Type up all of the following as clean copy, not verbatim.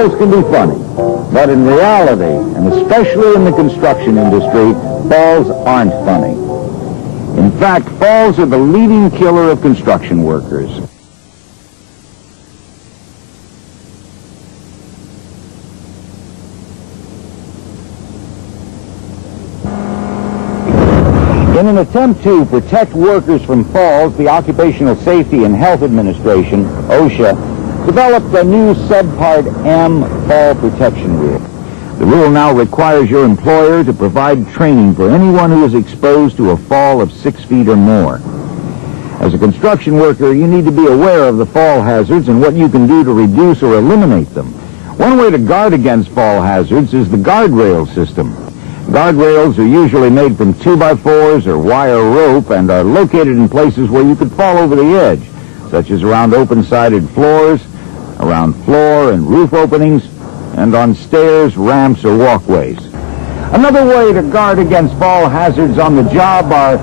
Falls can be funny, but in reality, and especially in the construction industry, falls aren't funny. In fact, falls are the leading killer of construction workers. In an attempt to protect workers from falls, the Occupational Safety and Health Administration, OSHA, developed a new Subpart M fall protection rule. The rule now requires your employer to provide training for anyone who is exposed to a fall of 6 feet or more. As a construction worker, you need to be aware of the fall hazards and what you can do to reduce or eliminate them. One way to guard against fall hazards is the guardrail system. Guardrails are usually made from 2x4s or wire rope and are located in places where you could fall over the edge, such as around open-sided floors, around floor and roof openings, and on stairs, ramps, or walkways. Another way to guard against fall hazards on the job are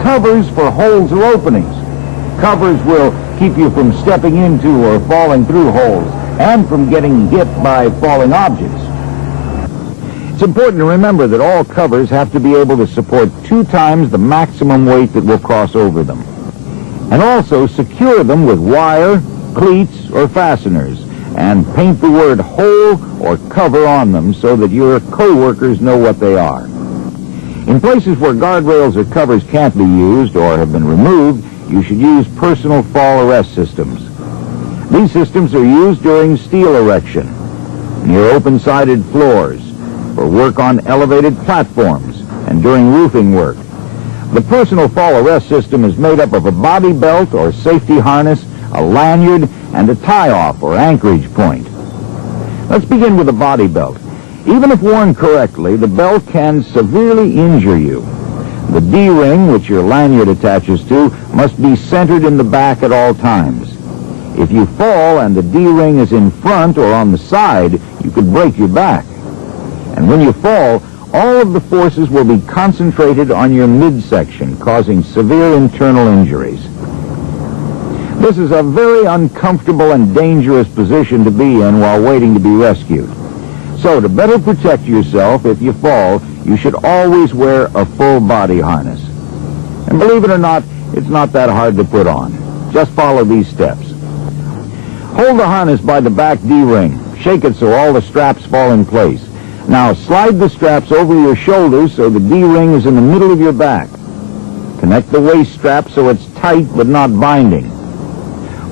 covers for holes or openings. Covers will keep you from stepping into or falling through holes and from getting hit by falling objects. It's important to remember that all covers have to be able to support 2 times the maximum weight that will cross over them. And also secure them with wire, cleats, or fasteners, and paint the word hole or cover on them so that your co-workers know what they are. In places where guardrails or covers can't be used or have been removed, you should use personal fall arrest systems. These systems are used during steel erection, near open-sided floors, for work on elevated platforms, and during roofing work. The personal fall arrest system is made up of a body belt or safety harness, a lanyard, and a tie-off or anchorage point. Let's begin with the body belt. Even if worn correctly, the belt can severely injure you. The D-ring, which your lanyard attaches to, must be centered in the back at all times. If you fall and the D-ring is in front or on the side, you could break your back. And when you fall, all of the forces will be concentrated on your midsection, causing severe internal injuries. This is a very uncomfortable and dangerous position to be in while waiting to be rescued. So to better protect yourself if you fall, you should always wear a full body harness. And believe it or not, it's not that hard to put on. Just follow these steps. Hold the harness by the back D-ring. Shake it so all the straps fall in place. Now slide the straps over your shoulders so the D-ring is in the middle of your back. Connect the waist strap so it's tight but not binding.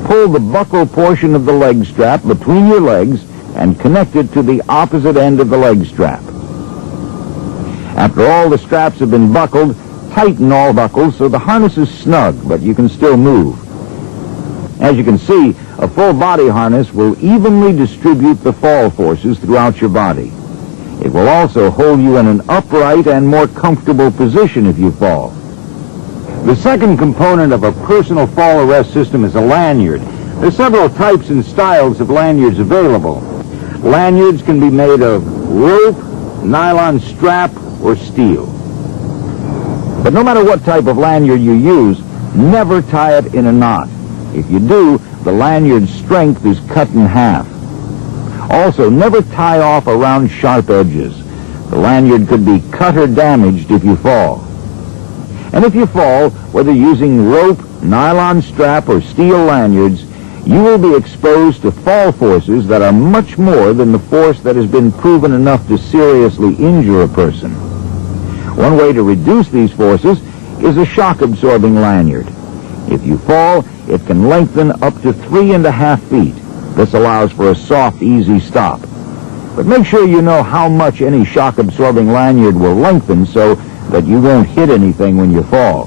Pull the buckle portion of the leg strap between your legs and connect it to the opposite end of the leg strap. After all the straps have been buckled, tighten all buckles so the harness is snug, but you can still move. As you can see, a full body harness will evenly distribute the fall forces throughout your body. It will also hold you in an upright and more comfortable position if you fall. The second component of a personal fall arrest system is a lanyard. There are several types and styles of lanyards available. Lanyards can be made of rope, nylon strap, or steel. But no matter what type of lanyard you use, never tie it in a knot. If you do, the lanyard's strength is cut in half. Also, never tie off around sharp edges. The lanyard could be cut or damaged if you fall. And if you fall, whether using rope, nylon strap, or steel lanyards, you will be exposed to fall forces that are much more than the force that has been proven enough to seriously injure a person. One way to reduce these forces is a shock-absorbing lanyard. If you fall, it can lengthen up to 3.5 feet. This allows for a soft, easy stop. But make sure you know how much any shock-absorbing lanyard will lengthen so that you won't hit anything when you fall.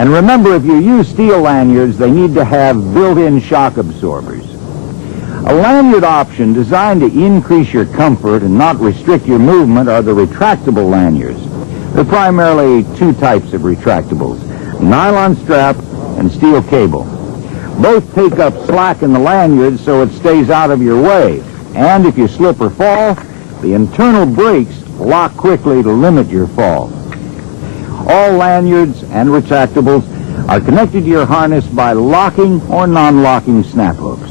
And remember, if you use steel lanyards, they need to have built-in shock absorbers. A lanyard option designed to increase your comfort and not restrict your movement are the retractable lanyards. There are primarily 2 types of retractables: nylon strap and steel cable. Both take up slack in the lanyard so it stays out of your way. And if you slip or fall, the internal brakes lock quickly to limit your fall. All lanyards and retractables are connected to your harness by locking or non-locking snap hooks.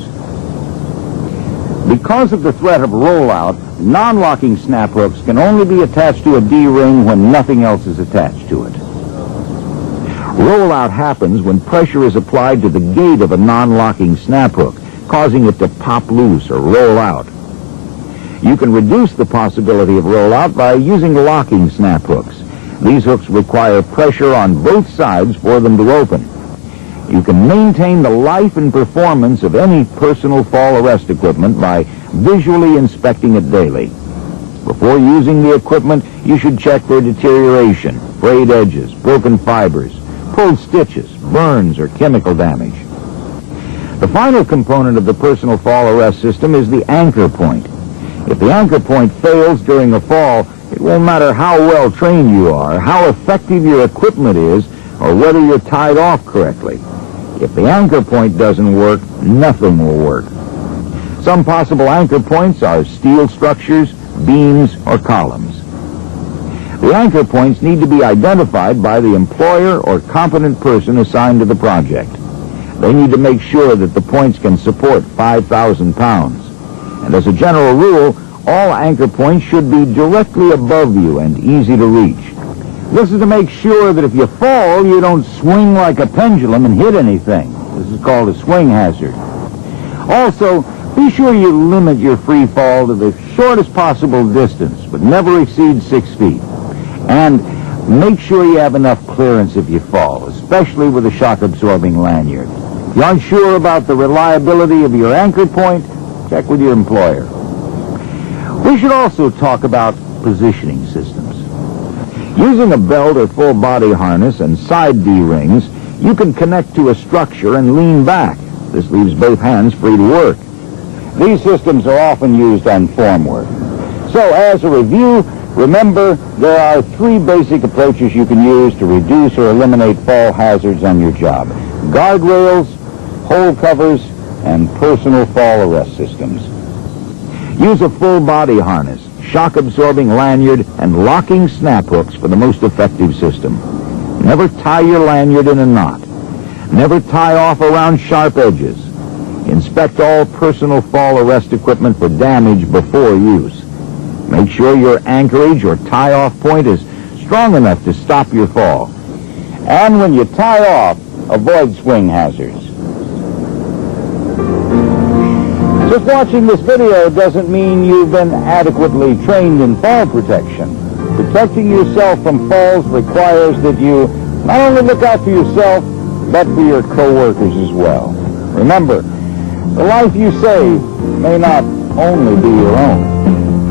Because of the threat of rollout, non-locking snap hooks can only be attached to a D-ring when nothing else is attached to it. Rollout happens when pressure is applied to the gate of a non-locking snap hook, causing it to pop loose or roll out. You can reduce the possibility of rollout by using locking snap hooks. These hooks require pressure on both sides for them to open. You can maintain the life and performance of any personal fall arrest equipment by visually inspecting it daily. Before using the equipment, you should check for deterioration, frayed edges, broken fibers, pulled stitches, burns, or chemical damage. The final component of the personal fall arrest system is the anchor point. If the anchor point fails during a fall, it won't matter how well trained you are, how effective your equipment is, or whether you're tied off correctly. If the anchor point doesn't work, nothing will work. Some possible anchor points are steel structures, beams, or columns. The anchor points need to be identified by the employer or competent person assigned to the project. They need to make sure that the points can support 5,000 pounds. And as a general rule, all anchor points should be directly above you and easy to reach. This is to make sure that if you fall, you don't swing like a pendulum and hit anything. This is called a swing hazard. Also, be sure you limit your free fall to the shortest possible distance, but never exceed 6 feet. And make sure you have enough clearance if you fall, especially with a shock-absorbing lanyard. If you're unsure about the reliability of your anchor point, check with your employer. We should also talk about positioning systems. Using a belt or full body harness and side D-rings, you can connect to a structure and lean back. This leaves both hands free to work. These systems are often used on form work. So, as a review, remember there are 3 basic approaches you can use to reduce or eliminate fall hazards on your job: guardrails, hole covers, and personal fall arrest systems. Use a full body harness, shock-absorbing lanyard, and locking snap hooks for the most effective system. Never tie your lanyard in a knot. Never tie off around sharp edges. Inspect all personal fall arrest equipment for damage before use. Make sure your anchorage or tie-off point is strong enough to stop your fall. And when you tie off, avoid swing hazards. Just watching this video doesn't mean you've been adequately trained in fall protection. Protecting yourself from falls requires that you not only look out for yourself, but for your co-workers as well. Remember, the life you save may not only be your own.